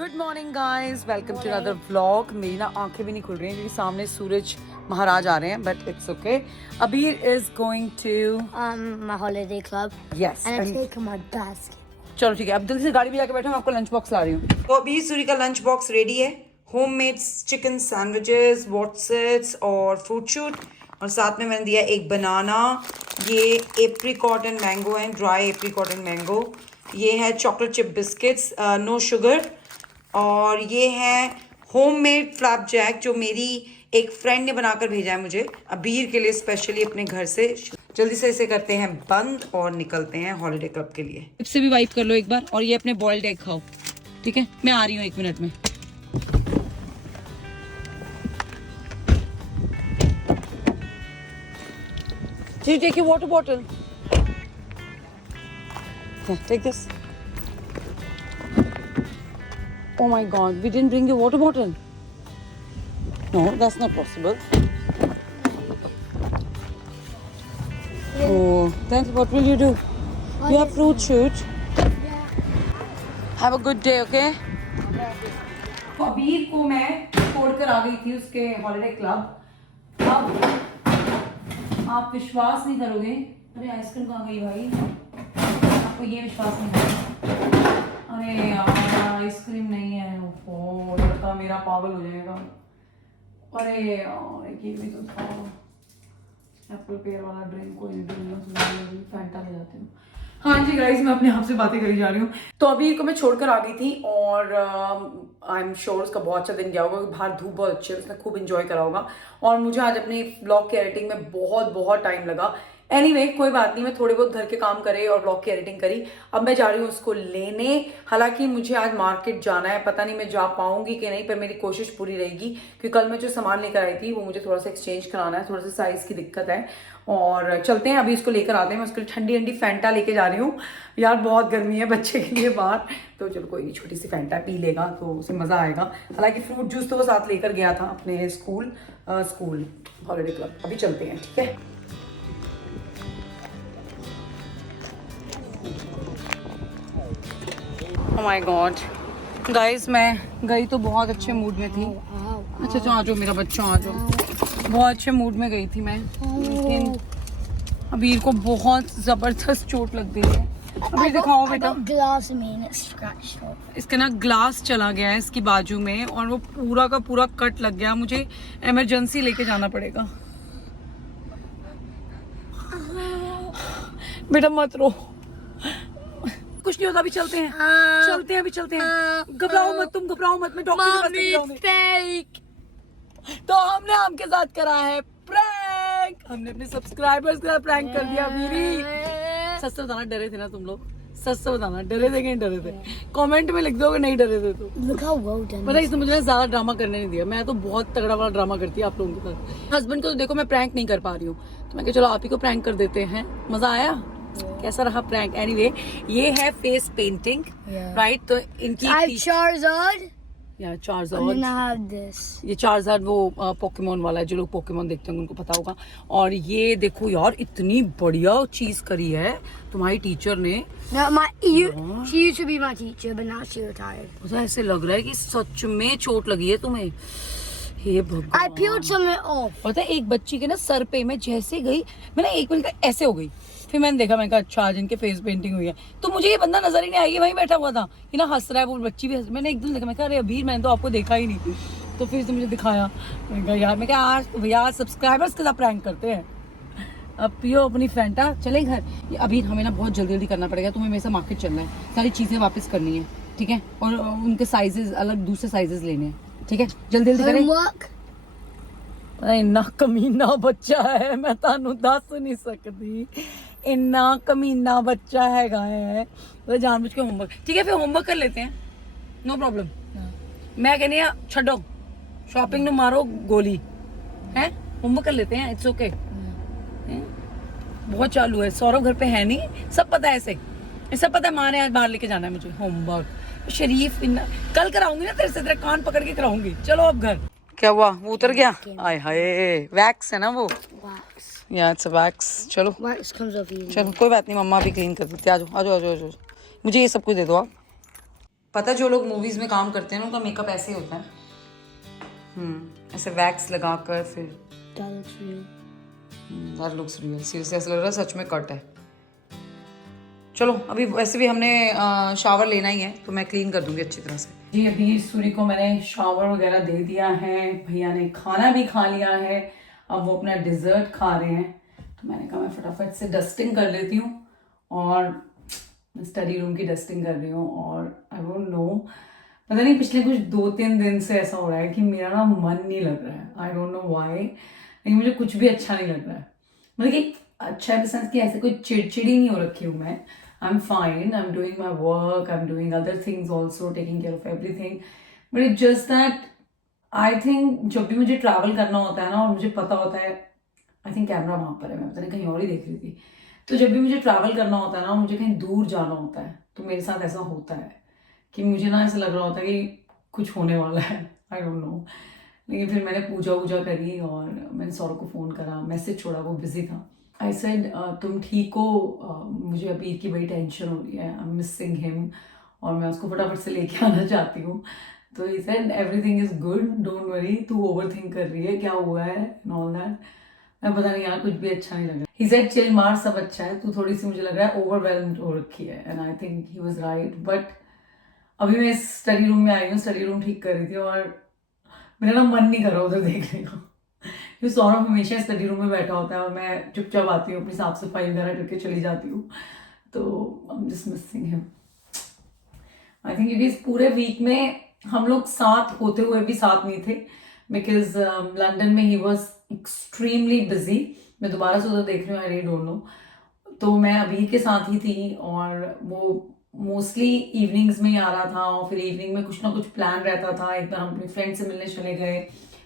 Good morning guys, welcome to another vlog. मेरी ना आंखें भी नहीं खुल रही हैं क्योंकि सामने सूरज महाराज आ रहे हैं, but it's okay. Abir is going to my holiday club. Yes, And I'm taking my basket. चलो ठीक है, अब जल्दी से गाड़ी में जाके बैठो, मैं आपको लंच बॉक्स ला रही हूँ। तो अभी सूरी का लंच बॉक्स रेडी है। होममेड चिकन सैंडविचेस, वॉटसेट्स और फ्रूट शूट, और साथ में मैंने दिया एक बनाना। ये एप्रिकॉट एंड मैंगो है, ड्राई एप्रिकॉट एंड मैंगो। ये है chocolate chip biscuits, no sugar. और ये है होममेड फ्लैप जैक जो मेरी एक फ्रेंड ने बनाकर भेजा है मुझे अबीर के लिए स्पेशली अपने घर से। जल्दी से इसे करते हैं बंद और निकलते हैं हॉलिडे क्लब के लिए। लिप से भी वाइप कर लो एक बार, और ये अपने बॉइल्ड एग खाओ, ठीक है? मैं आ रही हूँ 1 मिनट में। Do you take your water bottle? Yeah, take this. Oh my God, we didn't bring your water bottle. No, that's not possible. Oh, then what will you do? You have fruit shoot. Have a good day, okay? तो अबीर को मैं छोड़कर आ गई थी उसके holiday club. अब आप विश्वास नहीं करोगे, अरे आइसक्रीम कहाँ गई भाई? आपको ये विश्वास नहीं करोगे। अरे यार आइसक्रीम नहीं है, ओहो लड़का मेरा पागल हो जाएगा। अरे यार ये भी तो था, एप्पल पेयर वाला ड्रिंक कोई नहीं, फैंटा ले जाती हूँ। हाँ जी गाइस, मैं अपने आप से बातें करी जा रही हूँ। तो अभी को मैं छोड़कर आ गई थी, और आई एम श्योर उसका बहुत अच्छा दिन गया होगा, बाहर धूप बहुत अच्छी है, उसने खूब इंजॉय करा होगा। और मुझे आज अपने ब्लॉग की एडिटिंग में बहुत टाइम लगा। एनीवे, कोई बात नहीं, मैं थोड़े बहुत घर के काम करे और ब्लॉग की एडिटिंग करी। अब मैं जा रही हूँ उसको लेने। हालांकि मुझे आज मार्केट जाना है, पता नहीं मैं जा पाऊंगी कि नहीं, पर मेरी कोशिश पूरी रहेगी क्योंकि कल मैं जो सामान लेकर आई थी वो मुझे थोड़ा सा एक्सचेंज कराना है, थोड़ा सा साइज की दिक्कत है। और चलते हैं, अभी इसको लेकर आते हैं। मैं उसके लिए ठंडी फैंटा लेके जा रही हूँ। यार बहुत गर्मी है बच्चे के लिए बाहर, तो चलो कोई नहीं, छोटी सी फैंटा पी लेगा तो उसे मज़ा आएगा। हालांकि फ्रूट जूस तो वो साथ लेकर गया था अपने स्कूल हॉलिडे क्लब। अभी चलते हैं, ठीक है? Oh my God, गाइस मैं गई तो बहुत अच्छे मूड में थी। अच्छा आ जाओ मेरा बच्चा, आ जाओ। बहुत अच्छे मूड में गई थी मैं, लेकिन अबीर को बहुत जबरदस्त चोट लग गई है। अभी दिखाओ बेटा। इसका ना ग्लास चला गया है इसकी बाजू में, और वो पूरा का पूरा कट लग गया। मुझे इमरजेंसी लेके जाना पड़ेगा। बेटा मत रो, कुछ नहीं होता, अभी चलते हैं। घबराओ मत, तुम घबराओ मत, मैं डॉक्टर के पास लेके जाऊंगी। तो हमने आपके साथ करा है प्रैंक, हमने अपने सब्सक्राइबर्स के साथ प्रैंक कर दिया। मेरी सच से बताना, डरे थे ना तुम लोग? सच से बताना, डरे थे कि नहीं डरे थे? कमेंट में लिख दो कि नहीं डरे थे तो। पता है, इसने मुझे ज्यादा ड्रामा करने नहीं दिया। मैं तो बहुत तगड़ा वाला ड्रामा करती है आप लोगों के साथ। हस्बैंड को तो देखो मैं प्रैंक नहीं कर पा रही हूँ, तो मैं चलो आप ही को प्रैंक कर देते हैं। मजा आया? कैसा रहा प्रैंक? एनीवे, ये है फेस पेंटिंग, राइट? तो इनकी ये चार्जर्ड वो पोकेमोन वाला है, जो लोग पोकेमोन देखते हैं उनको पता होगा। और ये देखो यार, इतनी बढ़िया चीज करी है तुम्हारी टीचर ने। She used to be my teacher, but now she retired. मुझे ऐसे लग रहा है कि सच में चोट लगी है तुम्हें। हे भगवान, I peeled some of it off. पता है एक बच्ची के ना सर पे मैं जैसे गई, मैं ना 1 मिनट ऐसे हो गई, फिर मैंने देखा, मैंने कहा अच्छा आज इनके फेस पेंटिंग हुई है। तो मुझे ये बंदा नजर ही नहीं आया, वहीं बैठा हुआ था, ये ना हंस रहा है, वो बच्ची भी हंस। मैंने एकदम देखा, मैं कहा अरे अबीर, मैंने तो आपको देखा ही नहीं। तो फिर से मुझे दिखाया, मैंने कहा यार, मैं क्या आज भैया सब्सक्राइबर्स के साथ प्रैंक करते हैं। अब पियो अपनी फैंटा, चले घर। अभी हमें ना बहुत जल्दी करना पड़ेगा, तुम्हें मेरे से मार्केट चलना है, सारी चीजें वापस करनी है, ठीक है? और उनके साइजेस अलग, दूसरे साइजेस लेने हैं, ठीक है? जल्दी करें। इन्ना कमीना बच्चा है, मैं तानू दस नहीं सकती, इन्ना कमीना बच्चा है। तो जानबूझ के होमवर्क, ठीक है? फिर होमवर्क कर लेते हैं, नो प्रॉब्लम। मैं कहनी है छो शॉपिंग में मारो गोली है, होमवर्क कर लेते हैं, इट्स ओके। बहुत चालू है, सौरभ घर पे है नहीं, सब पता है ऐसे, सब पता है। माँ ने आज बाहर लेके जाना है मुझे होमवर्क। शरीफ कल कराऊंगी ना तेरे से, तेरा कान पकड़ के कराऊंगी। चलो अब घर। क्या हुआ, वो उतर गया? आय हाय, वैक्स है ना वो। या इट्स वैक्स। चलो चलो कोई बात नहीं, मम्मा भी क्लीन कर देती है। आ जाओ। मुझे ये सब कुछ दे दो आप। पता जो लोग मूवीज में काम करते हैं ना, उनका मेकअप ऐसे ही होता है, ऐसे वैक्स लगाकर फिर। That looks real. That looks real, seriously ऐसा लग रहा है सच में कट है। चलो अभी वैसे भी हमने शावर लेना ही है, तो मैं क्लीन कर दूंगी अच्छी तरह से। जी अभी सूरी को मैंने शावर वगैरह दे दिया है, भैया ने खाना भी खा लिया है, अब वो अपना डिजर्ट खा रहे हैं, तो मैंने कहा मैं फटाफट से डस्टिंग कर लेती हूँ, और स्टडी रूम की डस्टिंग कर रही हूँ। और आई डोंट नो, पता नहीं पिछले कुछ 2-3 दिन से ऐसा हो रहा है कि मेरा ना मन नहीं लग रहा है, आई डोंट नो व्हाई, लेकिन मुझे कुछ भी अच्छा नहीं लग रहा है। मतलब कि अच्छा इन द सेंस कि ऐसे कोई चिड़चिड़ी नहीं हो रखी हूँ मैं, I am fine, I am doing my work, I am doing other things also, taking care of everything, but it just that I think जब भी मुझे ट्रैवल करना होता है ना, और मुझे पता होता है, आई थिंक कैमरा वहाँ पर है, मैं पता नहीं कहीं और ही देख रही थी, तो जब भी मुझे ट्रैवल करना होता है ना, मुझे कहीं दूर जाना होता है, तो मेरे साथ ऐसा होता है कि मुझे ना ऐसा लग रहा होता है कि कुछ होने वाला है, आई डोंट नो। लेकिन फिर मैंने पूजा वूजा करी और मैंने सौरभ को फ़ोन करा, मैसेज छोड़ा, वो बिजी था। आई सेड तुम ठीक हो, मुझे अबीर की बड़ी टेंशन हो रही है, आई एम मिसिंग हिम, और मैं उसको फटाफट से लेके आना चाहती हूँ। तो he said everything is good, don't worry, तू ओवर थिंक कर रही है, क्या हुआ है एंड ऑल दैट। मैं पता नहीं यार, कुछ भी अच्छा नहीं लग रहा। ही सेड चिल मार, सब अच्छा है, तू थोड़ी सी मुझे लग रहा है ओवरवेल्म्ड हो रखी है, and I think he was right. But अभी मैं स्टडी रूम में आई हूँ, स्टडी रूम ठीक कर रही थी, और मेरा ना मन नहीं कर रहा उधर देखने का, क्योंकि सौरभ हमेशा स्टडी रूम में बैठा होता है और मैं चुपचाप आती हूँ, अपनी साफ सफाई वगैरह करके चली जाती हूँ, तो I am just missing him I think. क्योंकि इस पूरे वीक में हम लोग साथ होते हुए भी साथ नहीं थे, बिकॉज लंदन में ही वॉज एक्सट्रीमली बिजी। मैं दोबारा से उधर देख रही हूँ, आई रियली डोंट नो। तो मैं अभी के साथ ही थी, और वो मोस्टली इवनिंग्स में ही आ रहा था, और फिर इवनिंग में कुछ ना कुछ प्लान रहता था। एक बार हम अपनी फ्रेंड से मिलने चले गए,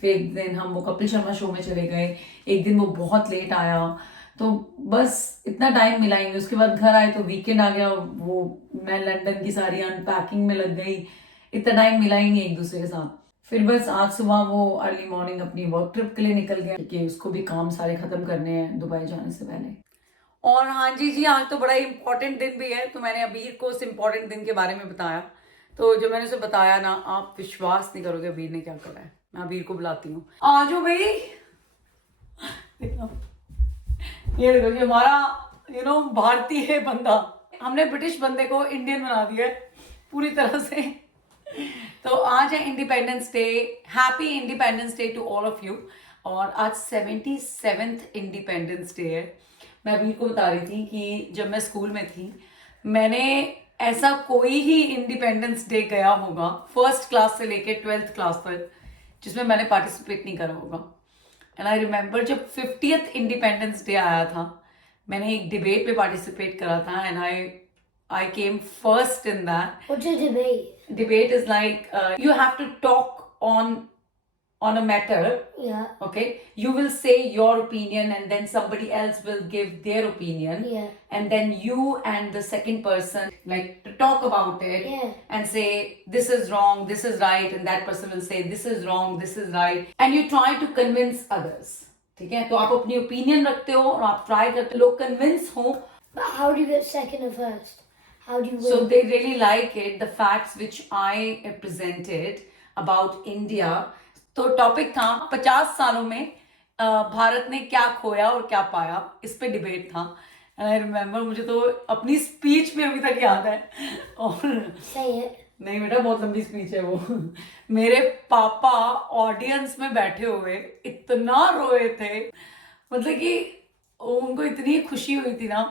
फिर एक दिन हम वो कपिल शर्मा शो में चले गए, एक दिन वो बहुत लेट आया, तो बस इतना टाइम मिला ही नहीं। उसके बाद घर आए तो वीकेंड आ गया, वो मैं लंदन की सारी अनपैकिंग में लग गई, इतना टाइम मिला ही नहीं एक दूसरे के साथ। फिर बस आज सुबह वो अर्ली मॉर्निंग अपनी वर्क ट्रिप के लिए निकल गया, क्योंकि उसको भी काम सारे खत्म करने हैं दुबई जाने से पहले। और हाँ जी आज तो बड़ा इम्पोर्टेंट दिन भी है, तो मैंने अबीर को उस इम्पोर्टेंट दिन के बारे में बताया। तो जो मैंने उसे बताया ना, आप विश्वास नहीं करोगे अबीर ने क्या करा है। मैं अबीर को बुलाती हूँ, आ जाओ भाई। ये देखो, ये हमारा भारतीय बंदा, हमने ब्रिटिश बंदे को इंडियन बना दिया है पूरी तरह से। तो आज है independence day, happy independence day to all of you. और आज 77th इंडिपेंडेंस डे है। मैं अभी को बता रही थी कि जब मैं स्कूल में थी, मैंने ऐसा कोई ही इंडिपेंडेंस डे गया होगा फर्स्ट क्लास से लेके 12th क्लास तक जिसमें मैंने पार्टिसिपेट नहीं करा होगा। एंड आई रिमेंबर जब 50th इंडिपेंडेंस डे आया था, मैंने एक डिबेट पे पार्टिसिपेट करा था, and I came first in that. What's a debate? Debate is like you have to talk on a matter. Yeah. Okay, you will say your opinion, and then somebody else will give their opinion. Yeah. And then you and the second person like to talk about it. Yeah. And say this is wrong, this is right, and that person will say this is wrong, this is right, and you try to convince others. ठीक है, तो आप अपनी opinion रखते हो और आप try करते हो लोग कन्विंस हो। But how do you get second or first? How do you win? So they really like it, the facts which I presented about India. तो टॉपिक था 50 सालों में भारत ने क्या खोया और क्या पाया, इस पे डिबेट था। एंड आई रिमेम्बर, मुझे तो अपनी स्पीच में अभी तक याद है। और Say it. नहीं बेटा, बहुत लंबी स्पीच है वो। मेरे पापा ऑडियंस में बैठे हुए इतना रोए थे, मतलब कि उनको इतनी खुशी हुई थी ना।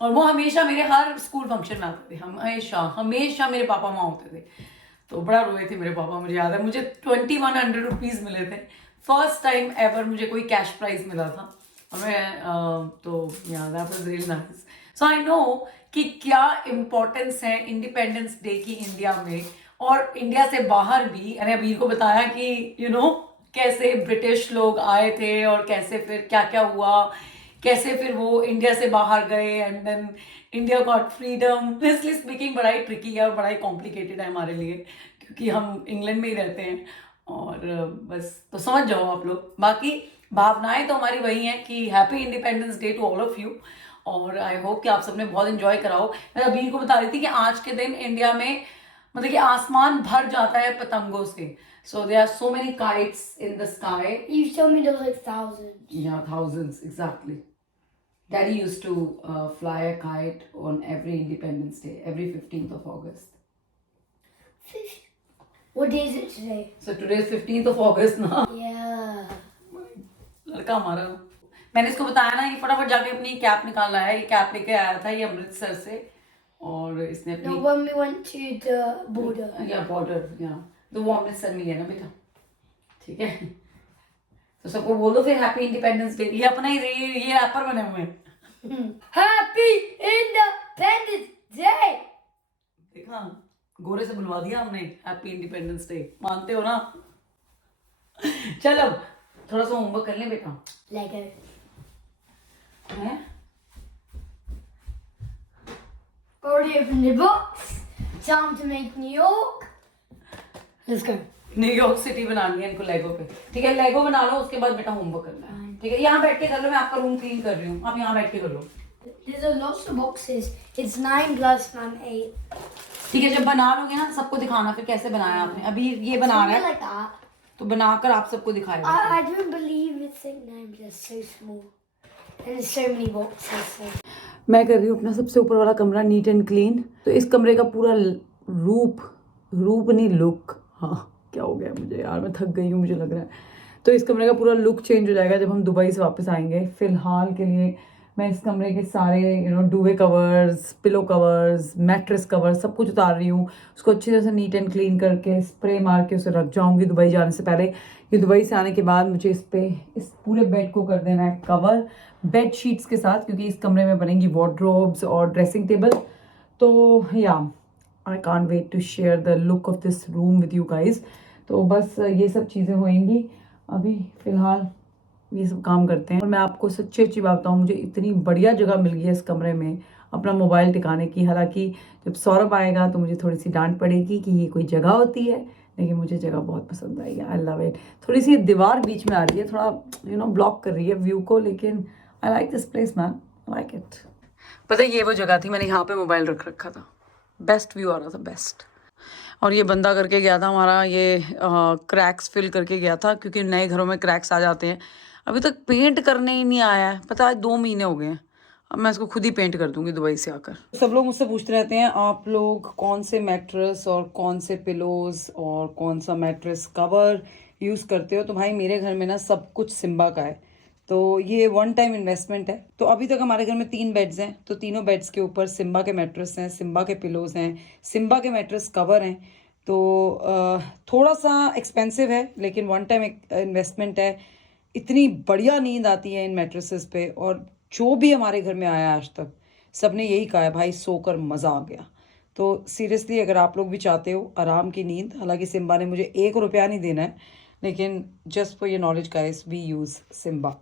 और वो हमेशा मेरे हर स्कूल फंक्शन में आते थे, हमेशा हमेशा मेरे पापा वहाँ होते थे, तो बड़ा रोए थे मेरे पापा। मुझे याद है, मुझे 2100 रुपीज़ मिले थे, फर्स्ट टाइम एवर मुझे कोई कैश प्राइज मिला था। और मैं तो याद that was really nice. So I know कि क्या इम्पोर्टेंस है इंडिपेंडेंस डे की इंडिया में और इंडिया से बाहर भी। मैंने अबीर को बताया कि कैसे ब्रिटिश लोग आए थे और कैसे फिर क्या क्या हुआ, कैसे फिर वो इंडिया से बाहर गए, and then India got freedom. Honestly speaking बड़ा ही ट्रिकी है और बड़ा ही कॉम्प्लिकेटेड है हमारे लिए, क्योंकि हम इंग्लैंड में ही रहते हैं। और बस तो समझ जाओ आप लोग। बाकी भावनाएं तो हमारी वही हैं कि happy independence day to all of you. और आई होप कि आप सबने बहुत इंजॉय कराओ। मैं अभी को बता रही थी कि आज के दिन इंडिया में मतलब कि आसमान भर जाता है पतंगों से. So there are so many kites in the sky. You showed me those like thousands. Yeah, thousands, exactly. Daddy used to fly a kite on every Independence Day, every 15th of August. What day is it today? So today is 15th of August ना. Yeah. लड़का हमारा. मैंने इसको बताया ना, ये फटाफट जाके अपनी कैप निकाल लाया. ये कैप लेके आया था ये अमृतसर से, और इसने No, अपनी when we went to the border. या बॉर्डर, या तो वो अमृतसर में ही है ना बेटा. ठीक है, तो सबको बोल दो फिर हैप्पी इंडिपेंडेंस डे. ये अपना ही ये रैपर बने हुए हैं. Happy Independence Day. देखा, गोरे से बुलवा दिया हमने हैप्पी इंडिपेंडेंस डे. मानते हो ना? चल अब थोड़ा सा होमवर्क कर लें बेटा. Lego. हैं? Already opened the box. Time to make New York. Let's go. New York city बनानी है इनको लेगो पे. ठीक है, लेगो बना लो, उसके बाद बेटा होमवर्क करना है. ठीक है, यहाँ बैठ के कर लो. मैं आपका रूम क्लीन कर रही हूँ, आप यहाँ बैठ के कर लो. There's a lots of boxes. It's 9 plus 9, 8. ठीक है, जब बना लोगे ना सबको दिखाना फिर कैसे बनाया आपने. अभी ये बना रहा Something है like that. तो बनाकर आप सबको दिखाएगा. I don't believe it's like 9 plus so small. And there's so many boxes. So. मैं कर रही हूँ अपना सबसे ऊपर वाला कमरा नीट एंड क्लीन. तो इस कमरे का पूरा रूप नहीं लुक, हाँ क्या हो गया मुझे यार, मैं थक गई हूँ मुझे लग रहा है. तो इस कमरे का पूरा लुक चेंज हो जाएगा जब हम दुबई से वापस आएंगे. फिलहाल के लिए मैं इस कमरे के सारे duvet covers, pillow covers, mattress covers सब कुछ उतार रही हूँ. उसको अच्छी तरह से नीट एंड क्लीन करके स्प्रे मार के उसे रख जाऊँगी दुबई जाने से पहले. ये दुबई से आने के बाद मुझे इस पूरे बेड को कर देना है कवर बेड शीट्स के साथ, क्योंकि इस कमरे में बनेंगी वार्डरोब्स और ड्रेसिंग टेबल. तो yeah I can't wait to share the look of this room with you guys. तो बस ये सब चीज़ें होएंगी. अभी फ़िलहाल ये सब काम करते हैं. और मैं आपको सच्ची बात बताऊँ, मुझे इतनी बढ़िया जगह मिल गई है इस कमरे में अपना मोबाइल टिकाने की. हालांकि जब सौरभ आएगा तो मुझे थोड़ी सी डांट पड़ेगी कि ये कोई जगह होती है, लेकिन मुझे जगह बहुत पसंद आई है. I love it. थोड़ी सी दीवार बीच में आ रही है, थोड़ा ब्लॉक कर रही है व्यू को, लेकिन I like this place man, I like it. पता है ये वो जगह थी, मैंने यहाँ पे मोबाइल रख रखा था. बेस्ट व्यू आ रहा था, बेस्ट. और ये बंदा करके गया था हमारा, ये क्रैक्स फिल करके गया था, क्योंकि नए घरों में क्रैक्स आ जाते हैं. अभी तक पेंट करने ही नहीं आया है, पता है 2 महीने हो गए हैं. अब मैं इसको खुद ही पेंट कर दूंगी दुबई से आकर. सब लोग मुझसे पूछते रहते हैं आप लोग कौन से मैट्रेस और कौन से पिलोज और कौन सा मैट्रेस कवर यूज़ करते हो. तो भाई मेरे घर में ना सब कुछ सिम्बा का है, तो ये 1 टाइम इन्वेस्टमेंट है. तो अभी तक हमारे घर में 3 बेड्स हैं, तो तीनों बेड्स के ऊपर सिम्बा के मैट्रेस हैं, सिम्बा के पिलोज हैं, सिम्बा के मैट्रेस कवर हैं. तो थोड़ा सा एक्सपेंसिव है, लेकिन 1 टाइम इन्वेस्टमेंट है. इतनी बढ़िया नींद आती है इन मैट्रेसेस पे. और जो भी हमारे घर में आया आज तक सब ने यही कहा है, भाई सोकर मज़ा आ गया. तो सीरियसली अगर आप लोग भी चाहते हो आराम की नींद, हालांकि सिम्बा ने मुझे 1 रुपया नहीं देना है, लेकिन just for your knowledge guys we use Simba.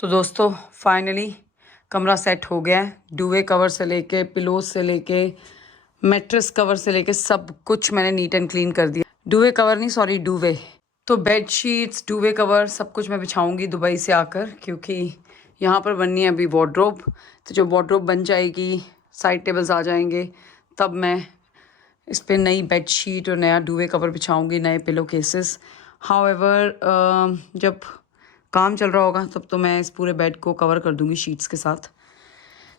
तो दोस्तों फाइनली कमरा सेट हो गया है. डुवे कवर से लेके पिलोज से लेके मैट्रेस कवर से लेके सब कुछ मैंने नीट एंड क्लीन कर दिया. डुवे कवर नहीं, सॉरी डुवे. तो बेड शीट्स, डुवे कवर सब कुछ मैं बिछाऊंगी दुबई से आकर, क्योंकि यहाँ पर बननी है अभी वार्डरोब. तो जब वार्डरोब बन जाएगी, साइड टेबल्स आ जाएंगे, तब मैं इस पर नई बेड शीट और नया डुवे कवर बिछाऊंगी, नए पिलो केसेस. हाउएवर जब काम चल रहा होगा तब तो मैं इस पूरे बेड को कवर कर दूंगी शीट्स के साथ.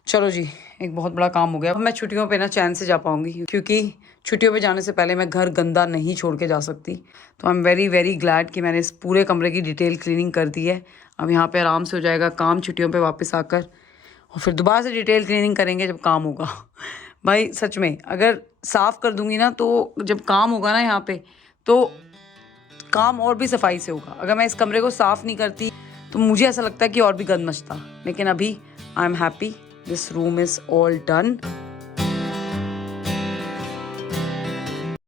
चलो जी, एक बहुत बड़ा काम हो गया. अब मैं छुट्टियों पे ना चैन से जा पाऊंगी, क्योंकि छुट्टियों पे जाने से पहले मैं घर गंदा नहीं छोड़ के जा सकती. तो I am very very glad कि मैंने इस पूरे कमरे की डिटेल क्लीनिंग कर दी है. अब यहाँ पे आराम से हो जाएगा काम छुट्टियों पे वापस आकर, और फिर दोबारा से डिटेल क्लीनिंग करेंगे जब काम होगा. भाई सच में अगर साफ़ कर दूंगी ना, तो जब काम होगा ना यहाँ पे, तो काम और भी सफाई से होगा. अगर मैं इस कमरे को साफ़ नहीं करती तो मुझे ऐसा लगता है कि और भी गंद मचता. लेकिन अभी I am happy, this room is all done.